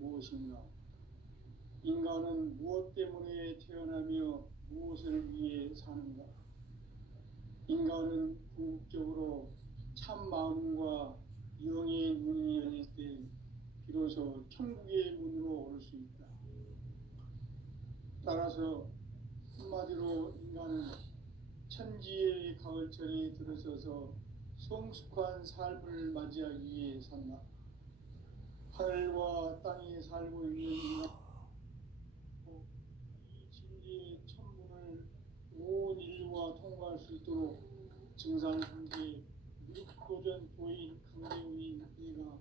무엇인가? 인간은 무엇 때문에 태어나며 무엇을 위해 사는가? 인간은 궁극적으로 참 마음과 영의 문이 열릴 때 비로소 천국의 문으로 올 수 있다. 따라서 한마디로 인간은 천지의 가을철에 들어서서 성숙한 삶을 맞이하기 위해 산다. 하늘과 땅에 살고 있는 인간, 이 진리의 천문을 온 인류가 통과할 수 있도록 증산상제 미륵도전 도인 강대우인 이가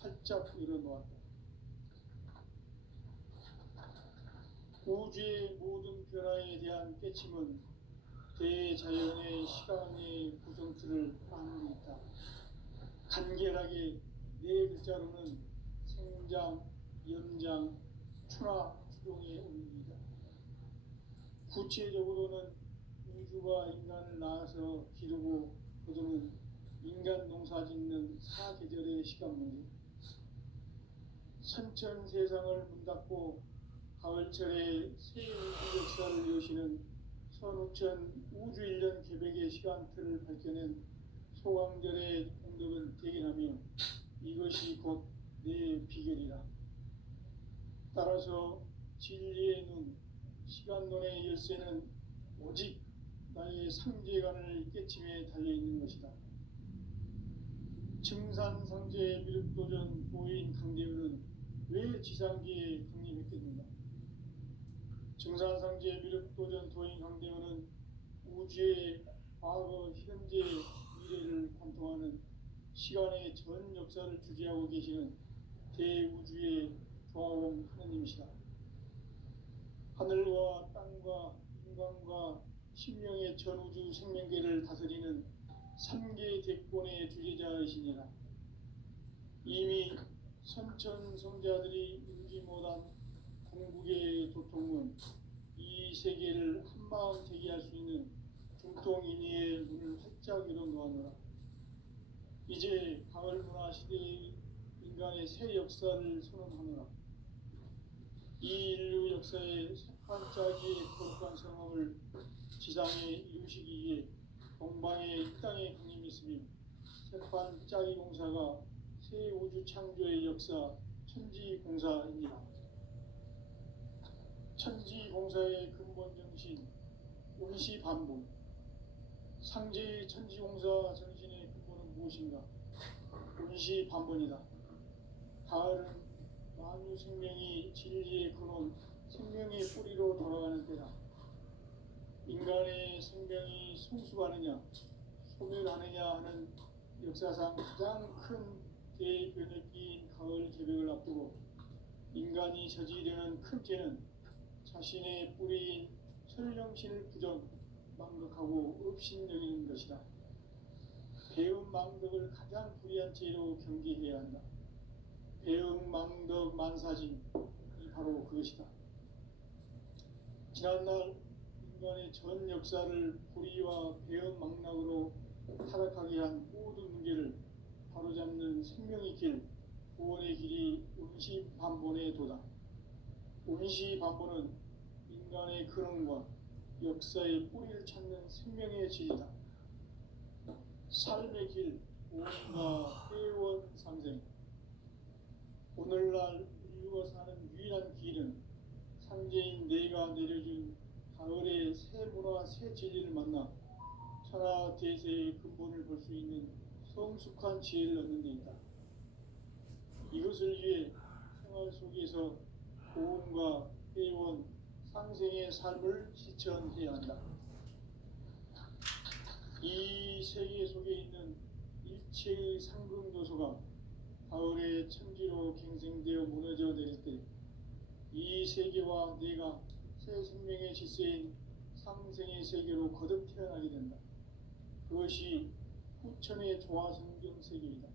활짝 일어놓았다. 우주의 모든 변화에 대한 깨침은 대자연의 시간의 구성틀을 안고 있다. 간결하게 네 글자로는 생장, 연장, 추나 추동의 의미이다. 구체적으로는 우주가 인간을 낳아서 기르고 거두는 인간 농사 짓는 사계절의 시간 문제, 선천 세상을 문닫고 가을철에 새 우주 역사를 여시는 선우천 우주 1년 계백의 시간틀을 밝혀낸 소강절의 공덕은 대견하며 이것이 곧 내 비결이라. 따라서 진리의 눈, 시간론의 열쇠는 오직 나의 상제관을 깨침에 달려있는 것이다. 증산상제 미륵도전 도인 강대우는 왜 지상기에 강림했겠는가? 증산상제 미륵도전 도인 강대우는 우주의 과거, 현재, 미래를 관통하는 시간의 전 역사를 주재하고 계시는 대우주의 조화원 하느님이시다. 하늘과 땅과 인간과 신명의 전우주 생명계를 다스리는 3계 대권의 주제자이시니라. 이미 선천성자들이 이루지 못한 궁극의 도통은 이 세계를 한마음 되게 할 수 있는 중통인의의 문을 활짝 열어놓았노라. 이제 가을 문화 시대의 인간의 새 역사를 선언하노라. 이 인류 역사의 세판짜기의 거룩한 성험을 지상에 이루시기 위해 동방의 이 땅에 강림했으며 세판짜기 공사가 새 우주 창조의 역사 천지공사입니다. 천지공사의 근본 정신 운시반본, 상제의 천지공사 정신의 근본은 무엇인가? 운시반본이다. 가을은 만유 생명이 진리의 근원, 생명의 뿌리로 돌아가는 때다. 인간의 생명이 성숙하느냐, 소멸하느냐 하는 역사상 가장 큰 대변혁기인 가을 개벽을 앞두고 인간이 저지르는 큰 죄는 자신의 뿌리인 설령신을 부정, 망각하고 업신여기는 것이다. 배음 망덕을 가장 불의한 죄로 경계해야 한다. 배음 망덕 만사진이 바로 그것이다. 지난날 인간의 전 역사를 불의와 배음 망락으로 타락하게 한 모든 문제를 바로잡는 생명의 길, 구원의 길이 운시반본의 도다. 운시반본은 인간의 근원과 역사의 뿌리를 찾는 생명의 질이다. 삶의 길, 구원과 회원 상생. 오늘날 인류가 사는 유일한 길은 상제인 내가 내려준 가을의 새 문화, 새 진리를 만나 천하 대세의 근본을 볼 수 있는 성숙한 지혜를 얻는 데 있다. 이것을 위해 생활 속에서 고음과 회원, 상생의 삶을 실천해야 한다. 이 세계 속에 있는 일체의 상금도서가 가을의 천지로 갱생되어 무너져 내릴 때 이 세계와 내가 새 생명의 질서인 상생의 세계로 거듭 태어나게 된다. 그것이 후천의 조화성경 세계이다.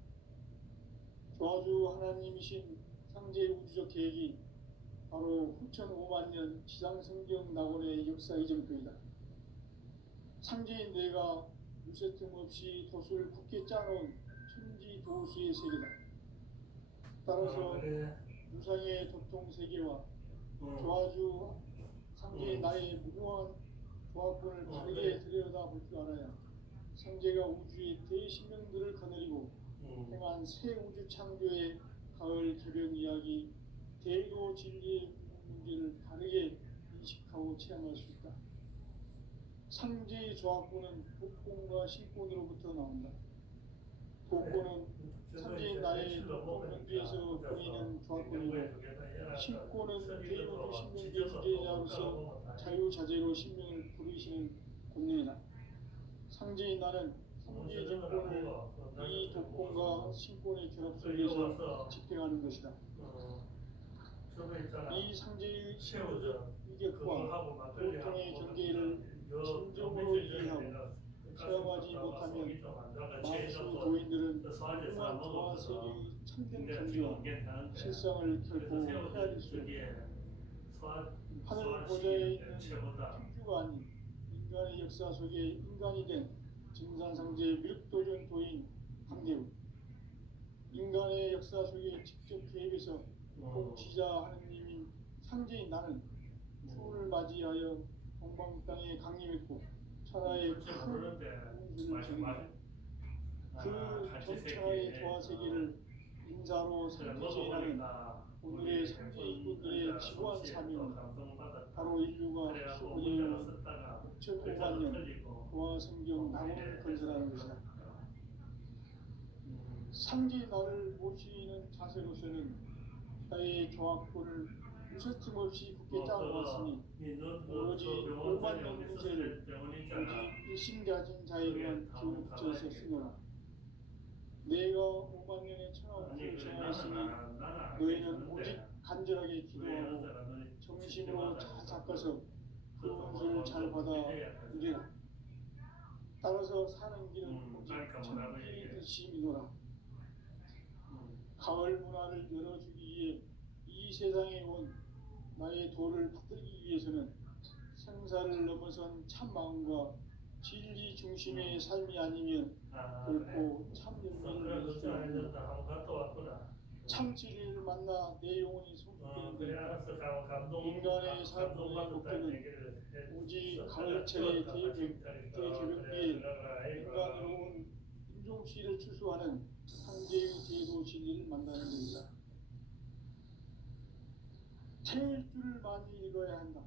조화주 하나님이신 상제 우주적 계획이 바로 후천 5만 년 지상성경 낙원의 역사 이정표이다. 상제인 내가 무쇠 틈 없이 돛을 굳게 짜놓은 천지 도수의 세계다. 따라서 무상의 도통 세계와 조아주 상제의 나의 무궁한 조합권을 바르게 들여다볼 줄 알아야 상제가 우주의 대신명들을 거느리고 행한 새 우주 창조의 가을 개변 이야기 대도 진리의 문제를 바르게 인식하고 체험할 수 있다. 상제의 조합권은 독권과 신권으로부터 나온다. 독권은 상제의 나의 독권 문제에서 보이는 조합권이고 신권은 대우주 신명계 주제자로서 자유자재로 신명을 부르시는 권능이다. 상제의 나는 상제의 정권을 이 독권과 신권의 결합 속에서 집행하는 것이다. 이 상제의 이격과 고통의 경계를 진정으로 이해하고 체험하지 못하면 마우스 도인들은 무궁한 조화 세계의 참된 경지와 실상을 결코 헤아릴 수 없다. 하늘 보좌에 있는 창조가 아닌 인간의 역사 속에 인간이 된 증산상제의 밀도전 도인 강대우, 인간의 역사 속에 직접 개입해서 통치자 하느님인 상제인 나는 추운을 맞이하여 동방 땅에 강림했고 천하의 큰 우주를 정의한다. 그 전천하의 조화세계를 인사로 상제인하는 오늘의 상제 인구들의 지구한 사명은 바로 인류가 수고되어 6,500만 년 조화 성경 낙원을 건설하는 것이다. 상제 나를 모시는 자세로서는 나의 조합권을 무서짐 없이 굳게 짜놓았으니 오로지 5만 년 운세를 오직 일심가진 자에게만 기운을 붙여서 쓰노라. 내가 5만 년의 천하우주를 정하였으니 너희는 오직 간절하게 기도하고 정심으로 잘 닦아서 그 운수를 잘 받아 누리라. 따라서 사는 길은 오직 천국의 뜻이 미노라. 가을 문화를 열어주기 위해 이 세상에 온 나의 도를 받들기 위해서는 생사를 넘어선 참 마음과 진리 중심의 삶이 아니면 결코 참 열매를 맺을 수 없다. 참 진리를 만나 내 영혼이 소멸되는데 인간의 삶의 목표는 오직 가을철의 대개벽기에 인간으로 온 인종시를 추수하는 상제의 제도 진리를 만나는 것이다. 태일주를 많이 읽어야 한다.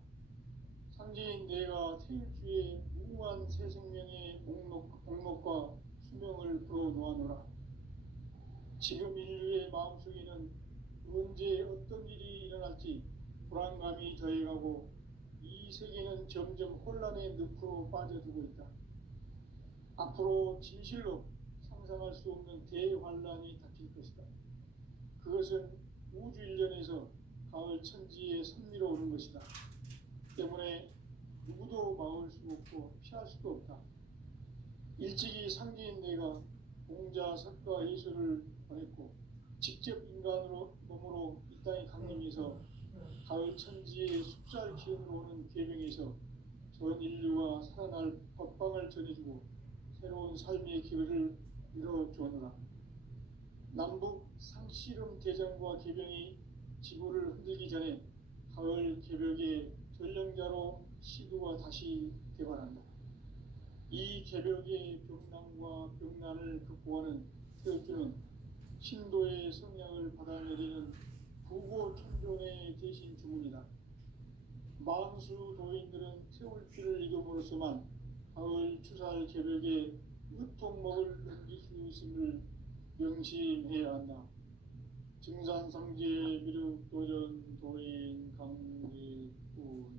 상제인 내가 태일주의 무궁한 새 생명의 목록과 수명을 풀어놓아노라. 지금 인류의 마음속에는 언제 어떤 일이 일어날지 불안감이 더해가고 이 세계는 점점 혼란의 늪으로 빠져들고 있다. 앞으로 진실로 상상할 수 없는 대환란이 닥칠 것이다. 그것은 우주 일련에서 가을 천지의 선미로 오는 것이다. 때문에 누구도 막을 수 없고 피할 수도 없다. 일찍이 상제인 내가 공자, 석가, 예수를 보냈고 직접 인간으로 몸으로 이 땅에 강림해서 가을 천지의 숫살 기운으로 오는 계명에서 전 인류와 살아날 법방을 전해주고 새로운 삶의 기회를 이뤄주었노라. 남북 상씨름 대전과 개병이 지구를 흔들기 전에 가을 개벽의 전령자로 시도가 다시 개발한다. 이 개벽의 병난과 병난을 극복하는 태엽주는 신도의 성량을 받아내리는 부고 천존의 대신 주문이다. 만수 도인들은 태울주를 이름으로서만 가을 추살 개벽에 으통먹을 넘길 수 있음을 명심해야 한다. 증산상제 미륵도전 도인 강제군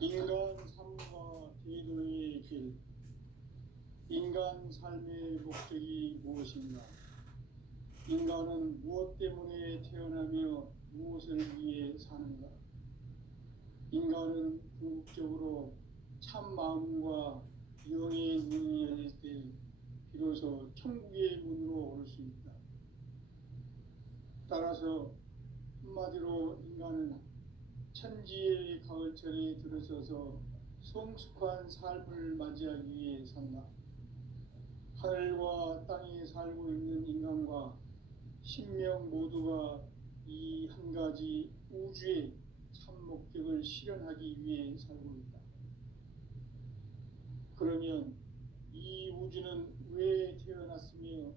인간 삶과 제도의 길. 인간 삶의 목적이 무엇인가? 인간은 무엇 때문에 태어나며 무엇을 위해 사는가? 인간은 궁극적으로 참 마음과 영의 눈이 열릴 때 비로소 천국의 문으로 올 수 있다. 따라서 한마디로 인간은 천지의 가을철에 들어서서 성숙한 삶을 맞이하기 위해 산다. 하늘과 땅에 살고 있는 인간과 신명 모두가 이 한 가지 우주의 참 목적을 실현하기 위해 살고 있다. 그러면 이 우주는 왜 태어났으며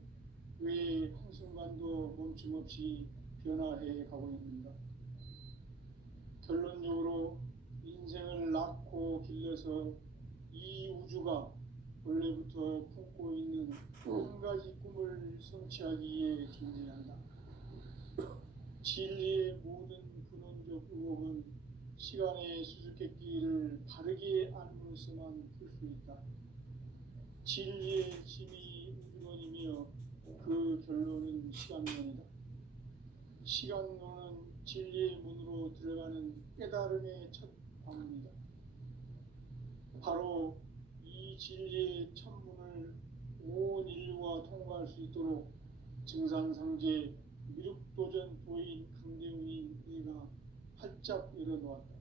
왜 한순간도 멈춤없이 변화해 가고 있는가? 결론적으로 인생을 낳고 길러서 이 우주가 원래부터 품고 있는 한 가지 꿈을 성취하기 위해 존재한다. 진리의 모든 근원적 의혹은 시간의 수수께끼를 바르게 알므로서만 풀 수 있다. 진리의 진이 우주론이며 그 결론은 시간론이다. 시간론은 진리의 문으로 들어가는 깨달음의 첫 방문이다. 바로 이 진리의 천문을 온 인류가 통과할 수 있도록 증산상제 미륵도전 도인 강대훈이 내가 활짝 열어놓았다.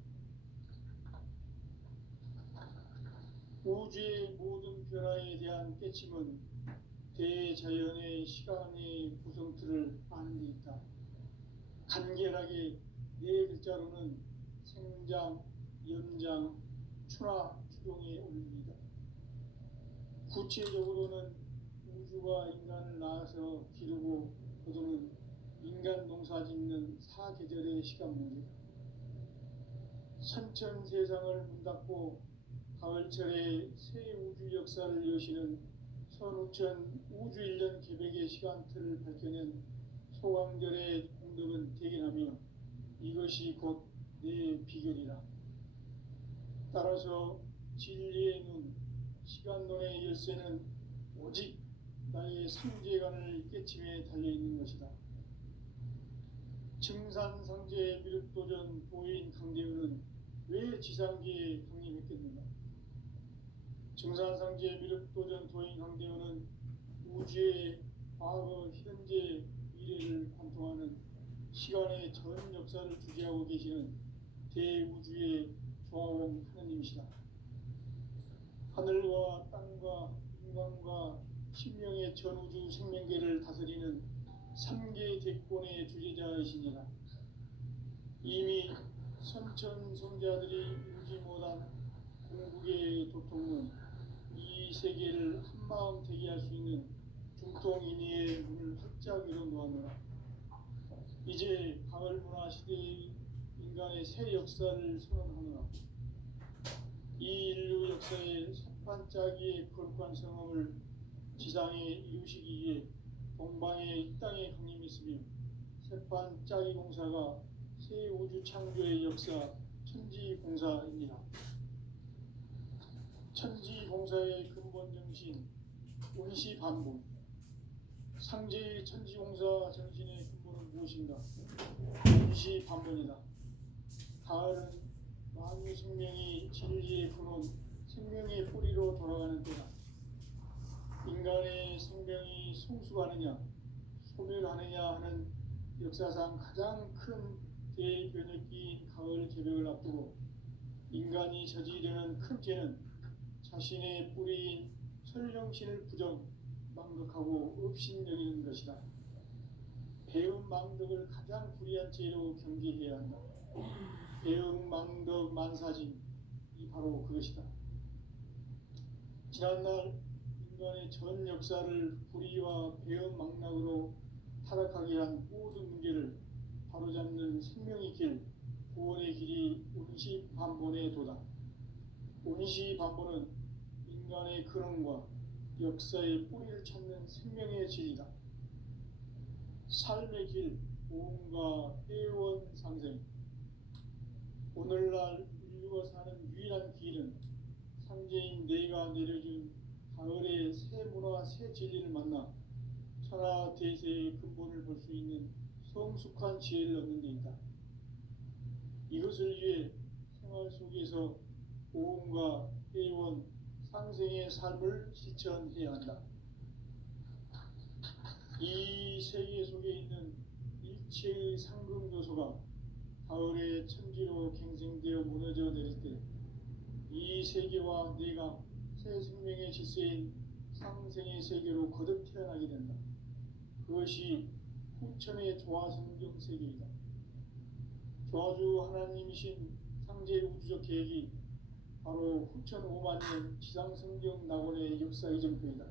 우주의 모든 변화에 대한 깨침은 대자연의 시간의 구성틀을 아는 데 있다. 간결하게 네 글자로는 생장, 연장, 추나 추동에 올립니다. 구체적으로는 우주가 인간을 낳아서 기르고 거두는 인간 농사 짓는 사계절의 시간 문제다. 선천 세상을 문 닫고 가을철에 새 우주 역사를 여시는 선우천 우주 1년 계백의 시간틀을 밝혀낸 소강절의 공덕은 대견하며 이것이 곧 내 비결이라. 따라서 진리의 눈, 시간론의 열쇠는 오직 나의 성재관을 깨침에 달려있는 것이다. 증산상제 미륵도전 도인 강대훈은 왜 지상계에 강림했겠는가? 증산상제 미륵도전 도인 강대훈은 우주의 과거, 현재, 미래를 관통하는 시간의 전 역사를 주재하고 계시는 대우주의 조화원 하느님이시다. 하늘과 땅과 인간과 신명의 전우주 생명계를 다스리는 3계 대권의 주재자이시니라. 이미 선천성자들이 이루지 못한 궁극의 도통은 이 세계를 한마음 되게 할 수 있는 중통인의의 문을 활짝 열어놓았노라. 이제 가을문화 시대의 인간의 새 역사를 선언하노라. 이 인류 역사의 삿반짜기의 거룩한 성험을 지상에 이루시기 위해 동방에 이 땅에 강림했으며 셋반짜기 공사가 새 우주 창조의 역사 천지공사입니다. 천지공사의 근본 정신 원시반본. 상제의 천지공사 정신의 근본은 무엇인가? 원시반본이다. 가을은 만유 생명이 진리의 근원, 생명의 뿌리로 돌아가는 때다. 인간의 생명이 성숙하느냐, 소멸하느냐 하는 역사상 가장 큰 대변혁기인 가을 개벽을 앞두고 인간이 저지르는 큰 죄는 자신의 뿌리인 설령신을 부정, 망덕하고 업신여기는 것이다. 배움 망덕을 가장 불의한 죄로 경계해야 한다. 배움 망덕 만사진, 이 바로 그것이다. 지난날 인간의 전 역사를 불의와 배움 망락으로 타락하게 한 모든 문제를 바로잡는 생명의 길, 구원의 길이 원시반본의 도다. 원시반본은 인간의 근원과 역사의 뿌리를 찾는 생명의 진리다. 삶의 길, 보험과 회원 상생. 오늘날 인류가 사는 유일한 길은 상제인 내가 내려준 가을의 새 문화, 새 진리를 만나 천하 대세의 근본을 볼 수 있는 성숙한 지혜를 얻는 데 있다. 이것을 위해 생활 속에서 보험과 회원, 상생의 삶을 실천해야 한다. 이 세계 속에 있는 일체의 상금 요소가 가을의 천지로 갱생되어 무너져 내릴 때 이 이 세계와 내가 새 생명의 질서인 상생의 세계로 거듭 태어나게 된다. 그것이 후천의 조화성경 세계이다. 조화주 하나님이신 상제 우주적 계획이 바로 후천 5만년 지상성경 낙원의 역사 이전표이다.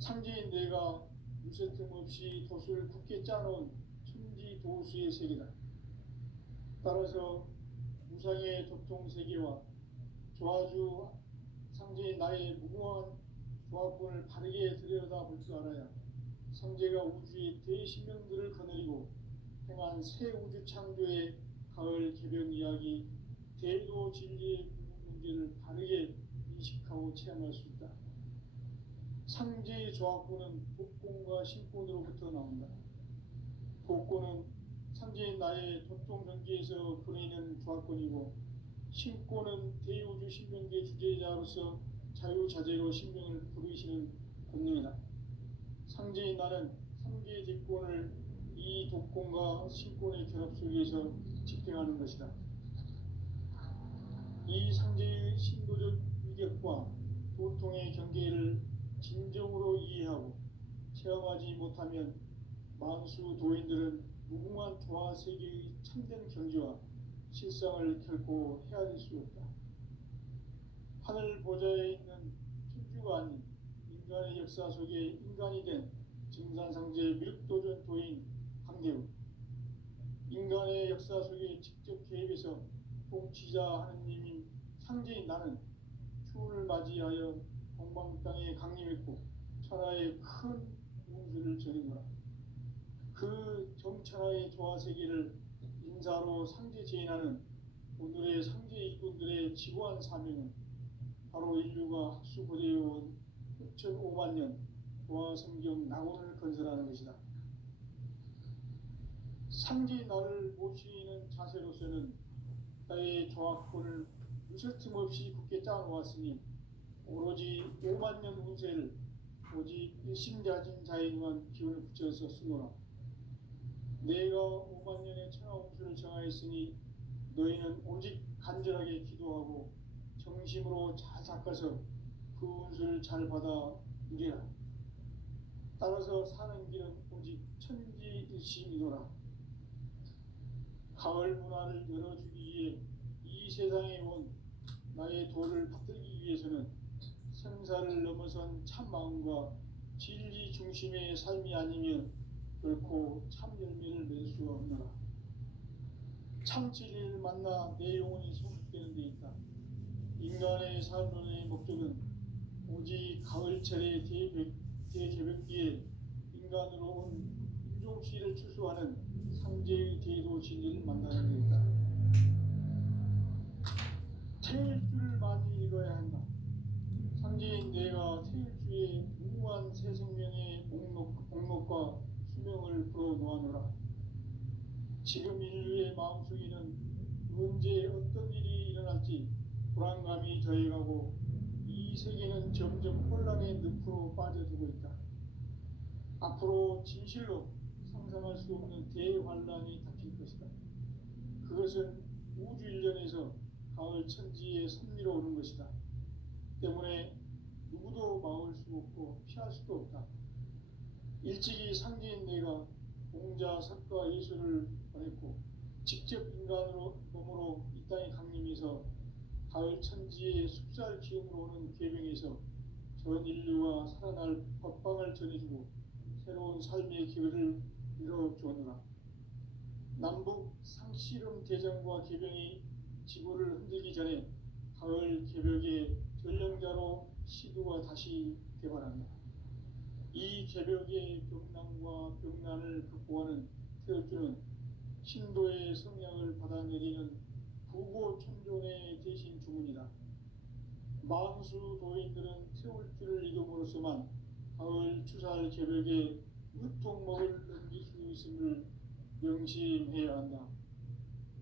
상제인 내가 무쇠 틈 없이 도수를 굳게 짜놓은 천지 도수의 세계다. 따라서 무상의 도통세계와 조화주 상제인 나의 무궁한 조합권을 바르게 들여다볼 줄 알아야 상제가 우주의 대신명들을 거느리고 행한 새 우주 창조의 가을 개변 이야기, 대도 진리의 문제를 바르게 인식하고 체험할 수 있다. 상제의 조합권은 복권과 신권으로부터 나온다. 복권은 상제인 나의 도통 경계에서 보내는 조합권이고, 신권은 대우주 신명계 주제자로서 자유자재로 신명을 부르시는 권능이다. 상제인 나는 3개의 대권을 이 독권과 신권의 결합 속에서 집행하는 것이다. 이 상제의 신도적 위격과 도통의 경계를 진정으로 이해하고 체험하지 못하면 만수 도인들은 무궁한 조화 세계의 참된 경지와 실상을 결코 헤아릴 수 없다. 하늘 보좌에 있는 천주가 아닌 인간의 역사 속에 인간이 된 증산상제 미륵도전 도인 강대우, 인간의 역사 속에 직접 개입해서 통치자 하느님인 상제인 나는 추운을 맞이하여 동방 땅에 강림했고 천하의 큰 운수를 전해노라. 그 정천하의 조화 세계를 인사로 상제 제인하는 오늘의 상제 일꾼들의 지고한 사명은 바로 인류가 학수고대해온 6,500만 년 조화 성경 낙원을 건설하는 것이다. 상제 나를 모시는 자세로서는 나의 조합권을 무쇠틈 없이 굳게 짜놓았으니 오로지 5만 년 운세를 오직 일심자진 자에게만 기운을 붙여서 쓰노라. 내가 5만 년의 천하 운수를 정하였으니 너희는 오직 간절하게 기도하고 정심으로 잘 닦아서 그 운수를 잘 받아 누리라. 따라서 사는 길은 오직 천지일심이노라. 가을 문화를 열어주기 위해 이 세상에 온 나의 도를 받들기 위해서는 생사를 넘어선 참마음과 진리 중심의 삶이 아니면 결코 참 열매를 맺을 수가 없노라. 참 진리를 만나 내 영혼이 소속되는 데 있다. 인간의 삶의 목적은 오직 가을철의 대개벽기에 인간으로 온 인종씨를 추수하는 상제의 대도 진리를 만나는 데 있다. 태일주를 많이 읽어야 한다. 상제인 내가 태일주의 무궁한 새 생명의 목록과 수명을 풀어놓아노라. 지금 인류의 마음속에는 언제 어떤 일이 일어날지 불안감이 더해가고 이 세계는 점점 혼란의 늪으로 빠져들고 있다. 앞으로 진실로 상상할 수 없는 대환란이 닥칠 것이다. 그것은 우주 일련에서 가을 천지의 섭리로 오는 것이다. 때문에 누구도 막을 수 없고 피할 수도 없다. 일찍이 상제인 내가 공자, 석가, 예수를 보냈고 직접 인간으로 몸으로 이 땅에 강림해서 가을 천지의 숲살 기운으로 오는 계명에서 전 인류가 살아날 법방을 전해주고 새로운 삶의 기회를 이뤄주었노라. 남북 상씨름 대전과 개병이 지구를 흔들기 전에 가을 개벽의 전령자로 시도가 다시 개발한다. 이 개벽의 병난과 병난을 극복하는 태울주는 신도의 성향을 받아내리는 부고천존의 대신 주문이다. 만수 도인들은 태울주를 이름으로서만 가을 추살 개벽에 으통먹을 넘길 수 있음을 명심해야 한다.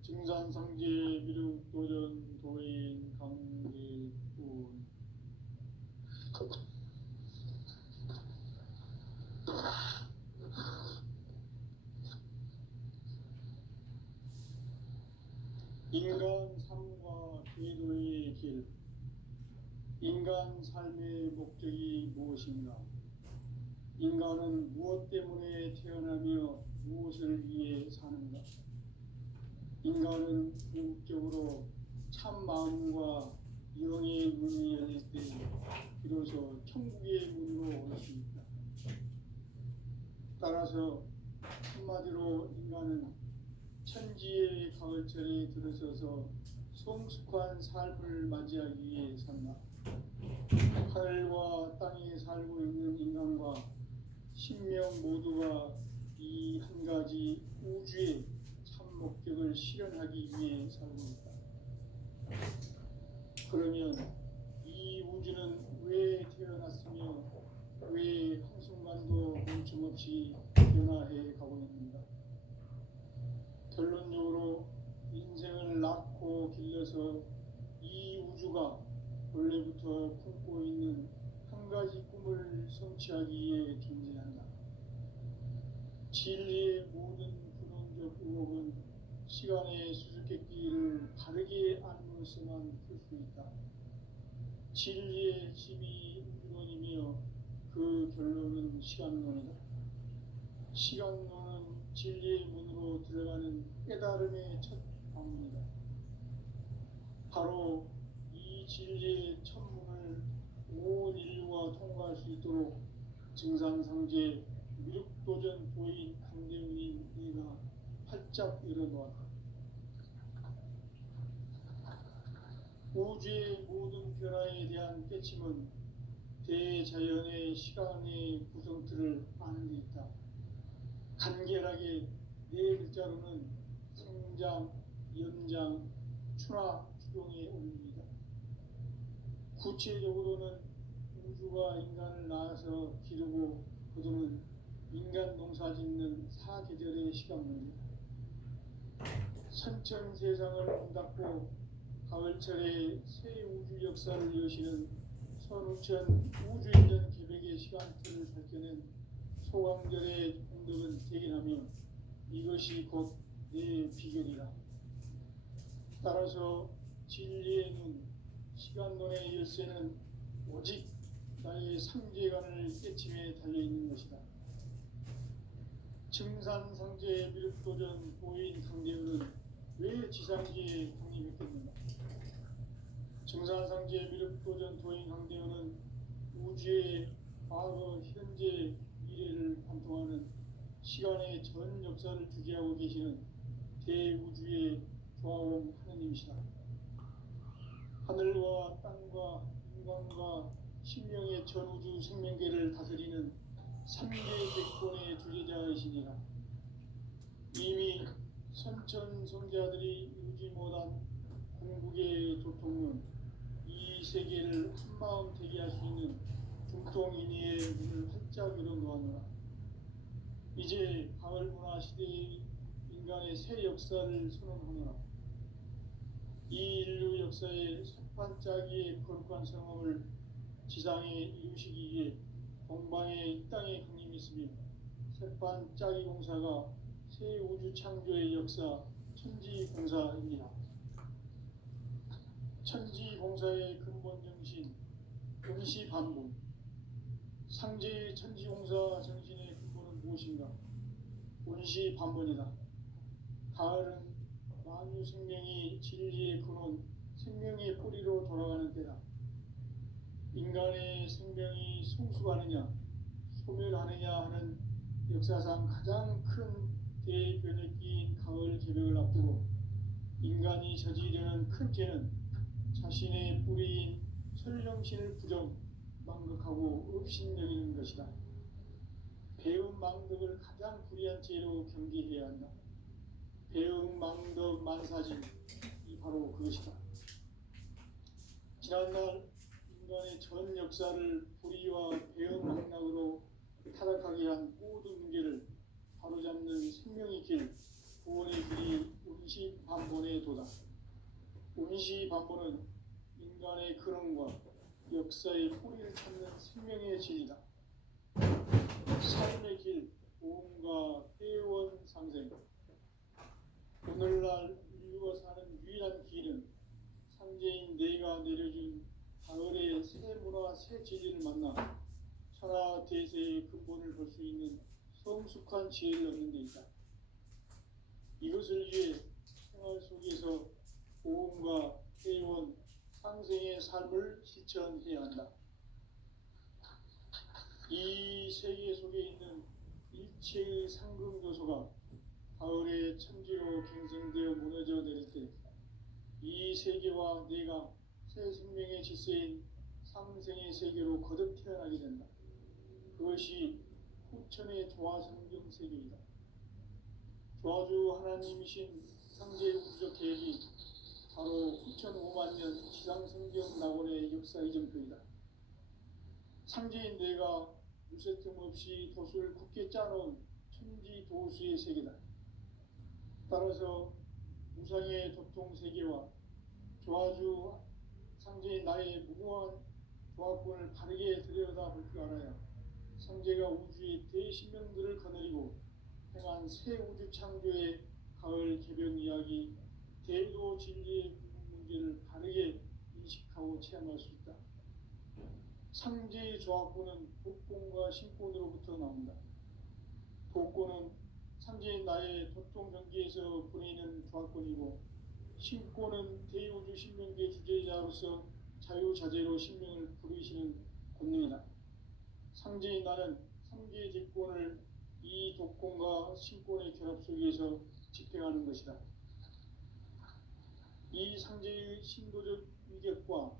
증산상제 미륵도전 도인 강대군. 인간 삶과 궤도의 길. 인간 삶의 목적이 무엇인가? 인간은 무엇 때문에 태어나며 무엇을 위해 사는가? 인간은 궁극적으로 참 마음과 영의 문이 열릴 때 비로소 천국의 문으로 올 수 있다. 따라서 한마디로 인간은 천지의 가을철에 들어서서 성숙한 삶을 맞이하기 위해 산다. 하늘과 땅에 살고 있는 인간과 신명 모두가 이 한 가지 우주의 참 목적을 실현하기 위해 살고 있다. 그러면 이 우주는 왜 태어났으며 왜 한순간도 멈춤없이 변화해 가고 있는가? 결론적으로 인생을 낳고 길러서 이 우주가 원래부터 품고 있는 한 가지 꿈을 성취하기 위해 존재한다. 진리의 모든 근원적 의혹은 시간의 수수께끼를 바르게 알므로서만 풀 수 있다. 진리의 핵심이 우주론이며 그 결론은 시간론이다. 시간론은 진리의 문으로 들어가는 깨달음의 첫 방문이다. 바로 이 진리의 첫 문을 온 인류가 통과할 수 있도록 증산상제 미륵도전 도인 강대웅인 네가 활짝 열어놓았다. 우주의 모든 변화에 대한 깨침은 대자연의 시간의 구성틀을 아는 데 있다. 간결하게 네 글자로는 생장, 연장, 추락, 추동의 원리이다. 구체적으로는 우주가 인간을 낳아서 기르고 거두는 인간 농사 짓는 사계절의 시간문이다. 선천 세상을 문 닫고 가을철에 새 우주 역사를 여시는 선우천 우주인전 계백의 시간틀을 밝혀낸 소강절의 공덕은 대견하며 이것이 곧 내 비결이다. 따라서 진리의 눈, 시간론의 열쇠는 오직 나의 상제관을 깨침에 달려있는 것이다. 증산상제 미륵도전 도인 강대우는 왜 지상지에 독립했겠는가? 증산상제 미륵도전 도인 강대우는 우주의 과거, 현재, 미래를 관통하는 시간의 전 역사를 주재하고 계시는 대우주의 조화원 하느님이시다. 하늘과 땅과 인간과 신명의 전우주 생명계를 다스리는 삼계백권의 주제자이시니라. 이미 선천성자들이 이루지 못한 궁극의 도통은 이 세계를 한마음 되게 할 수 있는 중통인의의 문을 활짝 열어놓았노라. 이제 가을문화 시대의 인간의 새 역사를 선언하노라. 이 인류 역사의 석판짜기의 거룩한 성험을 지상에 이루시기 위해 동방에 이 땅에 강림했으며 석판짜기 공사가 새 우주 창조의 역사 천지공사입니다. 천지공사의 근본 정신 원시반본, 상제의 천지공사 정신의 근본은 무엇인가? 원시반본이다. 가을은 만유 생명이 진리의 근원, 생명의 뿌리로 돌아가는 때다. 인간의 생명이 성숙하느냐, 소멸하느냐 하는 역사상 가장 큰 대변혁기인 가을 개벽을 앞두고 인간이 저지르는 큰 죄는 자신의 뿌리인 설령신을 부정, 망극하고 업신여기는 것이다. 배움 망덕을 가장 불의한 죄로 경계해야 한다. 배움 망덕 만사진, 이 바로 그것이다. 지난날 인간의 전 역사를 불의와 배움 망락으로 타락하게 한 모든 문제를 바로잡는 생명의 길, 구원의 길이 운시반본의 도다. 운시반본은 인간의 근원과 역사의 뿌리를 찾는 생명의 진리다. 삶의 길, 보험과 회원 상생. 오늘날 인류가 사는 유일한 길은 상제인 내가 내려준 가을의 새 문화 새 진리를 만나 천하 대세의 근본을 볼 수 있는 성숙한 지혜를 얻는 데 있다. 이것을 위해 생활 속에서 보험과 회원, 상생의 삶을 실천해야 한다. 이 세계 속에 있는 일체의 상금 요소가 가을의 천지로 갱생되어 무너져 내릴 때 이 세계와 내가 새 생명의 질서인 상생의 세계로 거듭 태어나게 된다. 그것이 후천의 조화성경 세계이다. 조화주 하나님이신 상제의 우주적 계획이 바로 후천 5만 년 지상성경 낙원의 역사 이정표이다. 상제인 내가 무쇠 틈 없이 도수를 굳게 짜놓은 천지 도수의 세계다. 따라서 무상의 도통 세계와 조화주 상제인 나의 무궁한 조화권을 바르게 들여다볼 줄 알아야 상제가 우주의 대신명들을 거느리고 행한 새 우주 창조의 가을 개벽 이야기, 대도 진리의 문제를 바르게 인식하고 체험할 수 있다. 상제의 조화권은 독권과 신권으로부터 나온다. 독권은 상제인 나의 도통 경계에서 보내는 조화권이고, 신권은 대우주 신명계 주제자로서 자유자재로 신명을 부르시는 권능이다. 상제인 나는 상제의 직권을 이 독권과 신권의 결합 속에서 집행하는 것이다. 이 상제의 신도적 위격과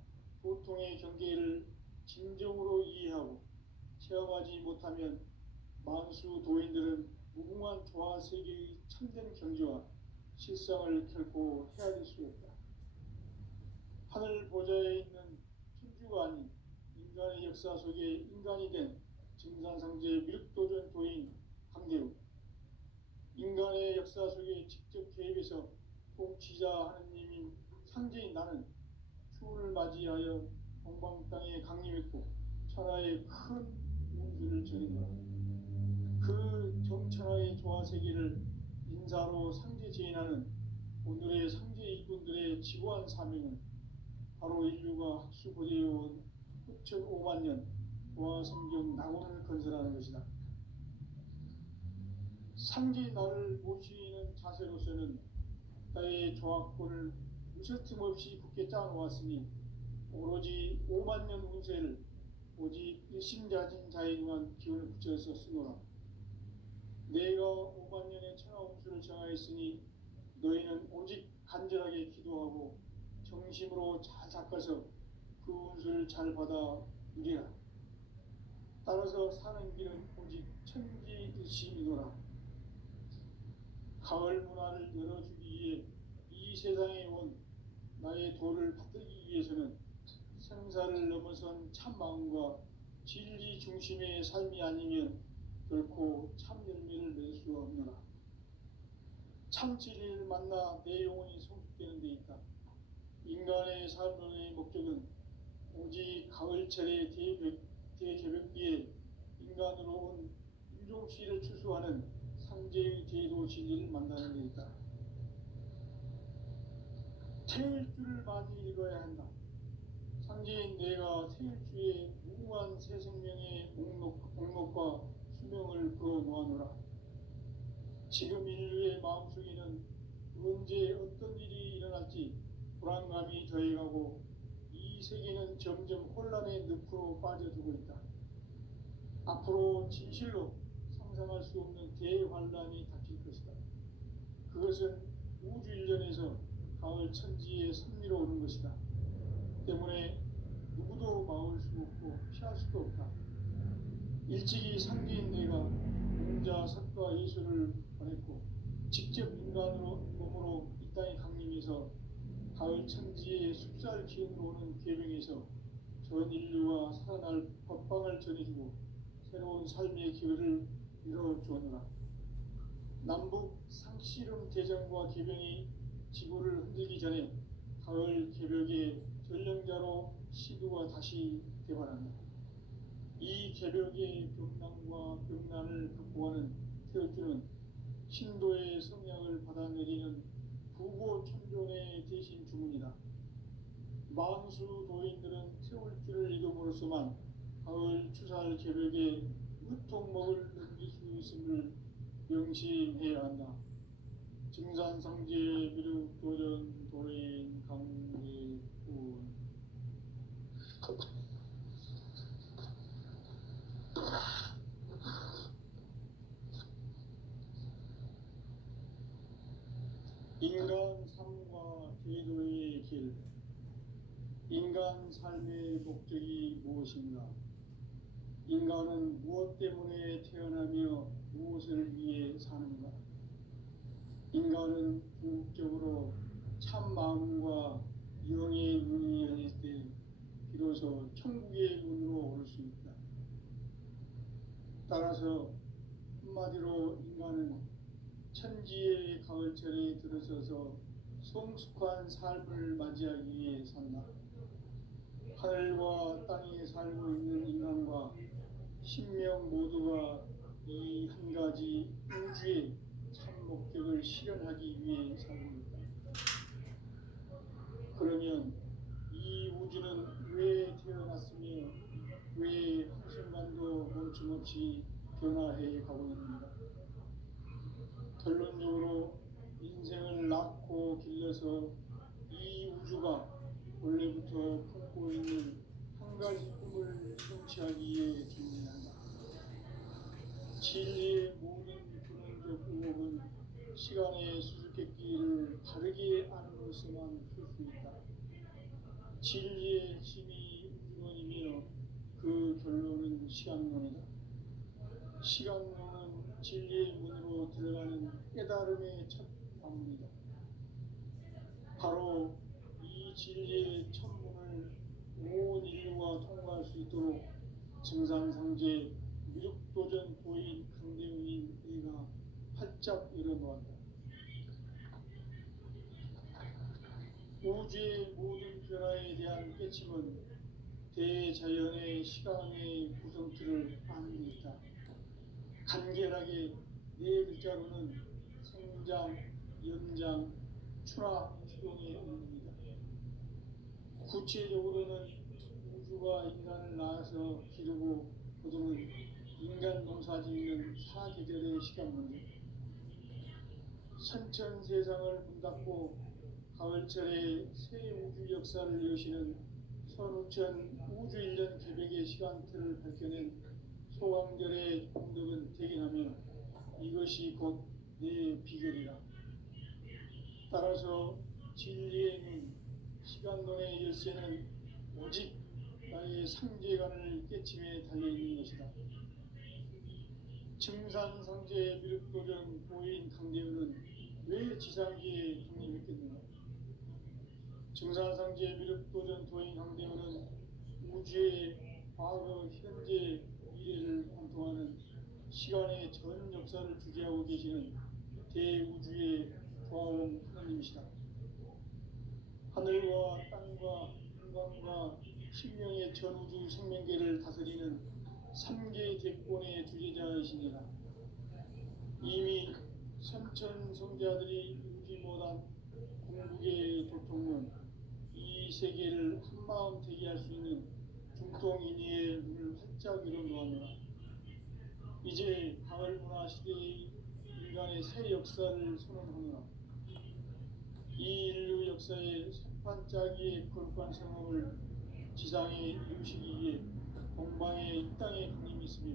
도통의 경계를 진정으로 이해하고 체험하지 못하면 만수 도인들은 무궁한 조화 세계의 참된 경지와 실상을 결코 헤아릴 수 없다. 하늘 보좌에 있는 천주가 아닌 인간의 역사 속에 인간이 된 증산상제 밀도전 도인 강대우, 인간의 역사 속에 직접 개입해서 통치자 하느님인 상제인 나는 추운을 맞이하여 동방 땅에 강림했고 천하의 큰 운수를 전해노라. 그 정천하의 조화 세계를 인사로 상제 제인하는 오늘의 상제 일꾼들의 지고한 사명은 바로 인류가 학수고대해온 후천 5만 년 조화 성경 낙원을 건설하는 것이다. 상제 나를 모시는 자세로서는 나의 조화권을 무쇠틈 없이 굳게 짜놓았으니 오로지 5만 년 운세를 오직 일심자진 자에게만 기운을 붙여서 쓰노라. 내가 5만 년의 천하 운수를 정하였으니 너희는 오직 간절하게 기도하고 정심으로 잘 닦아서 그 운수를 잘 받아 누리라. 따라서 사는 길은 오직 천지일심이노라. 가을 문화를 열어주기 위해 이 세상에 온 나의 도를 받들기 위해서는 생사를 넘어선 참 마음과 진리 중심의 삶이 아니면 결코 참 열매를 맺을 수가 없노라. 참 진리를 만나 내 영혼이 성숙되는 데 있다. 인간의 삶의 목적은 오직 가을철의 대개벽기에 인간으로 온 윤종씨를 추수하는 상제의 대도 진리를 만나는 데 있다. 태일주를 많이 읽어야 한다. 상제인 내가 태일주의 무궁한 새 생명의 목록과 수명을 풀어놓아노라. 지금 인류의 마음속에는 언제 어떤 일이 일어날지 불안감이 더해가고 이 세계는 점점 혼란의 늪으로 빠져들고 있다. 앞으로 진실로 상상할 수 없는 대환란이 닥칠 것이다. 그것은 우주 일전에서 가을 천지의 섭리로 오는 것이다. 때문에 누구도 막을 수 없고 피할 수도 없다. 일찍이 상제인 내가 공자, 석가, 예수를 보냈고 직접 인간으로 몸으로 이 땅에 강림해서 가을 천지의 숲살 기운으로 오는 계명에서 전 인류와 살아날 법방을 전해주고 새로운 삶의 기회를 열어주었노라. 남북 상씨름 대전과 개병이 지구를 흔들기 전에 가을 개벽의 전령자로 시두가 다시 개발한다. 이 개벽의 벽난과 벽난을 극복하는 태어주는 신도의 성약을 받아내리는 부고 천존의 대신 주문이다. 만수 도인들은 태울 줄을 이름으로서만 가을 추살 개벽에 으통먹을 넘길 수 있음을 명심해야 한다. 증산상제 미륵 도전 도인 강례군. 인간 삶과 제도의 길. 인간 삶의 목적이 무엇인가? 인간은 무엇 때문에 태어나며 무엇을 위해 사는가? 인간은 궁극적으로 참 마음과 영의 눈이 열릴 때 비로소 천국의 문으로 올 수 있다. 따라서 한마디로 인간은 천지의 가을철에 들어서서 성숙한 삶을 맞이하기 위해 산다. 하늘과 땅에 살고 있는 인간과 신명 모두가 이 한 가지 우주의 참 목적을 실현하기 위해 살고 있다. 그러면 이 우주는 왜 태어났으며 왜 한순간도 멈춤없이 변화해 가고 있는가? 결론적으로 인생을 낳고 길러서 이 우주가 원래부터 품고 있는 한 가지 꿈을 성취하기 위해 존재한다. 진리의 모든 근원적 의혹은 시간의 수수께끼를 바르게 아는 것에만 풀 수 있다. 진리의 힘이 우주론이며 그 결론은 시간론이다. 시간론은 진리의 문으로 들어가는 깨달음의 첫 방문이다. 바로 이 진리의 첫 문을 온 인류가 통과할 수 있도록 증산상제 미륵도전 도인 강대웅인 내가 활짝 열어놓았다. 우주의 모든 변화에 대한 깨침은 대자연의 시간의 구성틀을 아는 데 있다. 간결하게 네 글자로는 생장, 연장, 추나 추동의 의미입니다. 구체적으로는 우주가 인간을 낳아서 기르고 거두는 인간 농사 짓는 사계절의 시간 문제. 선천 세상을 문닫고 가을철에 새 우주 역사를 여시는 선우천 우주 1년 개벽의 시간틀을 밝혀낸 소강절의 공덕은 대견하며 이것이 곧 내 비결이라. 따라서 진리의 문, 시간론의 열쇠는 오직 나의 상제관을 깨침에 달려있는 것이다. 증산상제 미륵도전 도인 강대훈은 왜 지상기에 독립했겠는가? 증산상제 미륵도전 도인 강대훈은 우주의 과거, 현재, 미래를 관통하는 시간의 전 역사를 주재하고 계시는 대우주의 조화원 하나님이시다. 하늘과 땅과 인간과 신명의 전우주 생명계를 다스리는 3개 대권의 주제자이시니라. 이미 선천 성자들이 이루지 못한 궁극의 도통론, 이 세계를 한마음 되게 할 수 있는 중통인의의 문을 활짝 열어놓았노라. 이제 가을 문화 시대의 인간의 새 역사를 선언하노라. 이 인류 역사의 새판짜기의 거룩한 성험을 지상에 이루시기 위해 동방에 이 땅에 하나님이 있으며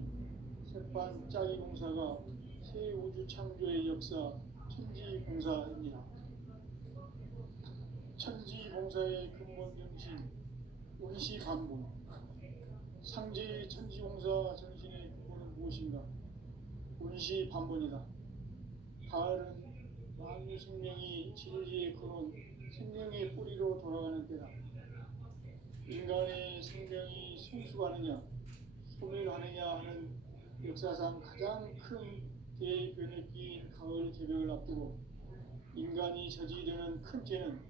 새판짜기 공사가 새 우주 창조의 역사 천지봉사입니다. 천지봉사의 근본 정신 운시반본. 상제의 천지봉사 정신의 근본은 무엇인가? 운시반본이다. 가을은 만유 생명이 진리의 근원, 생명의 뿌리로 돌아가는 때다. 인간의 생명이 성숙하느냐, 소멸하느냐 하는 역사상 가장 큰 대변혁기인 가을 개벽을 앞두고 인간이 저지르는 큰 죄는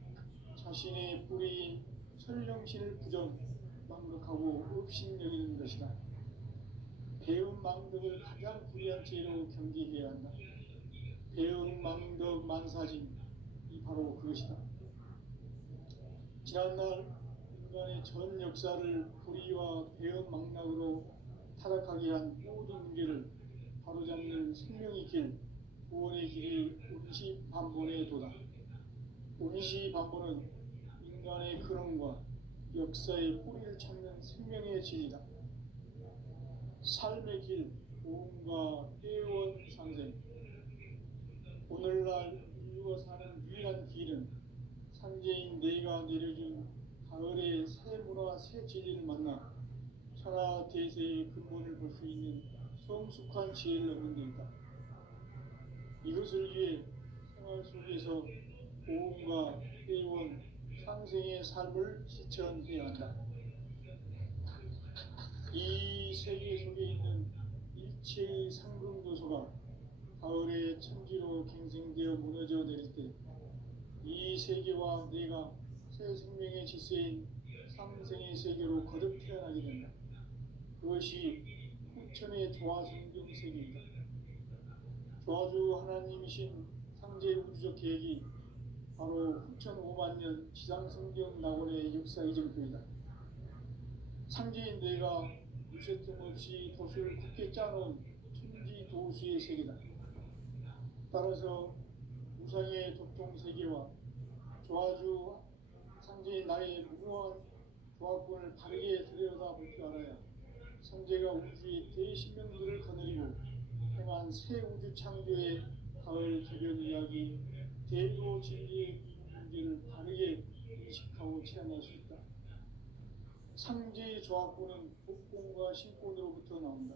자신의 뿌리인 설령신을 부정, 망극하고 업신여기는 것이다. 배운 망덕을 가장 불의한 죄로 경계해야 한다. 배운 망덕 만사진, 이 바로 그것이다. 지난날 인간의 전 역사를 불의와 배은망락으로 타락하게 한 모든 문제를 바로잡는 생명의 길, 구원의 길이 운시반본의 도다. 운시반본은 인간의 근원과 역사의 뿌리를 찾는 생명의 진리다. 삶의 길, 보험과 회원 상생. 오늘날 인류가 사는 유일한 길은 상제인 내가 내려준 가을의 새 문화 새 진리를 만나 천하 대세의 근본을 볼 수 있는 성숙한 지혜를 얻는 데이다. 이것을 위해 생활 속에서 보험과 회원, 상생의 삶을 실천해야 한다. 이 세계 속에 있는 일체의 상금 요소가 가을의 천지로 갱생되어 무너져 내릴 때 이 세계와 내가 새 생명의 질서인 상생의 세계로 거듭 태어나게 된다. 그것이 후천의 조화성경 세계이다. 조화주 하나님이신 상제 우주적 계획이 바로 후천 5만 년 지상성경 낙원의 역사 이정표이다. 상제인 내가 유세틈 없이 도수를 굳게 짜놓은 천지 도수의 세계다. 따라서 우상의 도통 세계와 조화주 상제인 나의 무모한 조합권을 바르게 들여다볼 줄 알아야 상제가 우주의 대신명들을 거느리고 행한 새 우주 창조의 가을 개변 이야기, 대도 진리의 문제를 바르게 인식하고 체험할 수 있다. 상제의 조합권은 복권과 신권으로부터 나온다.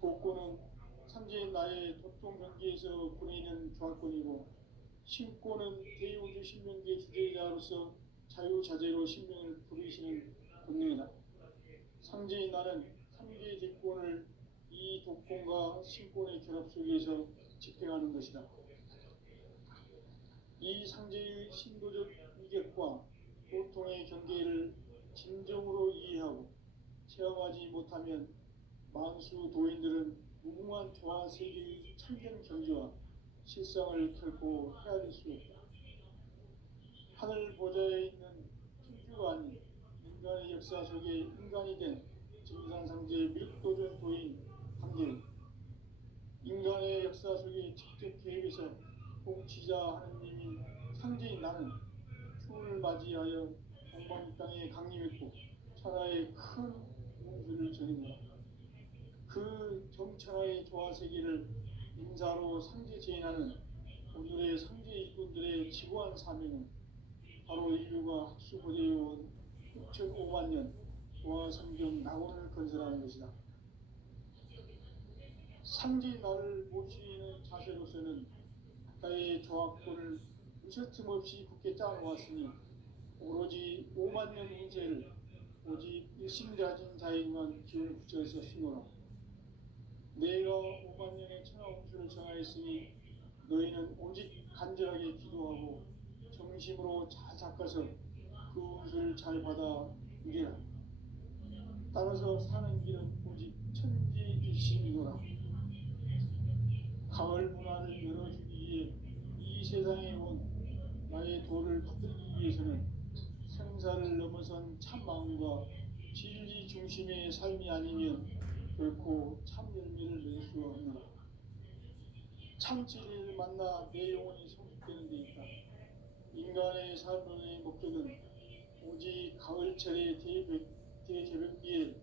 복권은 상제인 나의 도통 경계에서 보내는 조합권이고, 신권은 대우주 신명기의 주제자로서 자유자재로 신명을 부르시는 본능이다. 상제인 나는 3개의 뒷권을 이 독권과 신권의 결합 속에서 집행하는 것이다. 이 상제의 신도적 위격과 보통의 경계를 진정으로 이해하고 체험하지 못하면 만수 도인들은 무궁한 조화 세계의 참된 경지와 실상을 결코 헤아릴 수 없다. 하늘 보좌에 있는 천주가 아닌 인간의 역사 속에 인간이 된 증산상제의 밀도전 도인 한계는 인간의 역사 속에 직접 개입해서 통치자 하느님인 상제인 나는 추운을 맞이하여 동방 땅에 강림했고 천하의 큰 운수를 전했노라. 그 정천하의 조화세계를 인사로 상제 제인하는 오늘의 상제 일꾼들의 지고한 사명은 바로 인류가 학수고대해온 6,500만 년 조화성경 낙원을 건설하는 것이다. 상제인 나를 모시는 자세로서는 나의 조합권을 무쇠틈 없이 굳게 짜놓았으니 오로지 5만 년 운세를 오직 일심가진 자에게만 기운을 붙여서 쓰노라. 내가 5만 년의 천하 운수를 정하였으니 너희는 오직 간절하게 기도하고 정심으로 잘 닦아서 그 운수를 잘 받아 누리라. 따라서 사는 길은 오직 천지일심이노라. 가을 문화를 열어주기 위해 이 세상에 온 나의 도를 받들기 위해서는 생사를 넘어선 참 마음과 진리 중심의 삶이 아니면 결코 참 열매를 맺을 수 없노라. 참 진리를 만나 내 영혼이 성숙되는 데 있다. 인간의 삶의 목적은 오직 가을철의 대개벽기에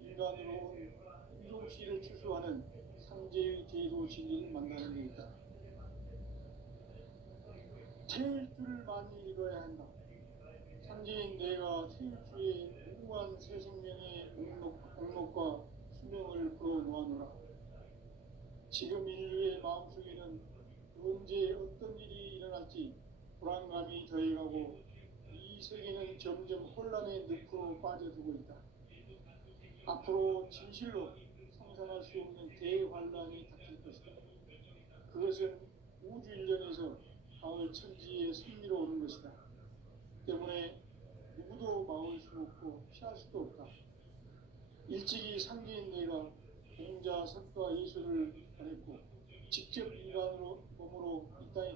인간으로 온 인종시를 추수하는 상제의 대도 진리를 만나는 데 있다. 태일주를 많이 읽어야 한다. 상제인 내가 태일주의 무궁한 새 생명의 목록과 수명을 불어놓아노라. 지금 인류의 마음속에는 언제 어떤 일이 일어날지 불안감이 더해가고 이 세계는 점점 혼란의 늪으로 빠져들고 있다. 앞으로 진실로 상상할 수 없는 대환란이 닥칠 것이다. 그것은 우주 일련에서 가을 천지에 승리로 오는 것이다. 때문에 누구도 막을 수 없고 피할 수도 없다. 일찍이 상제인 내가 공자, 석가, 예술을 권했고 직접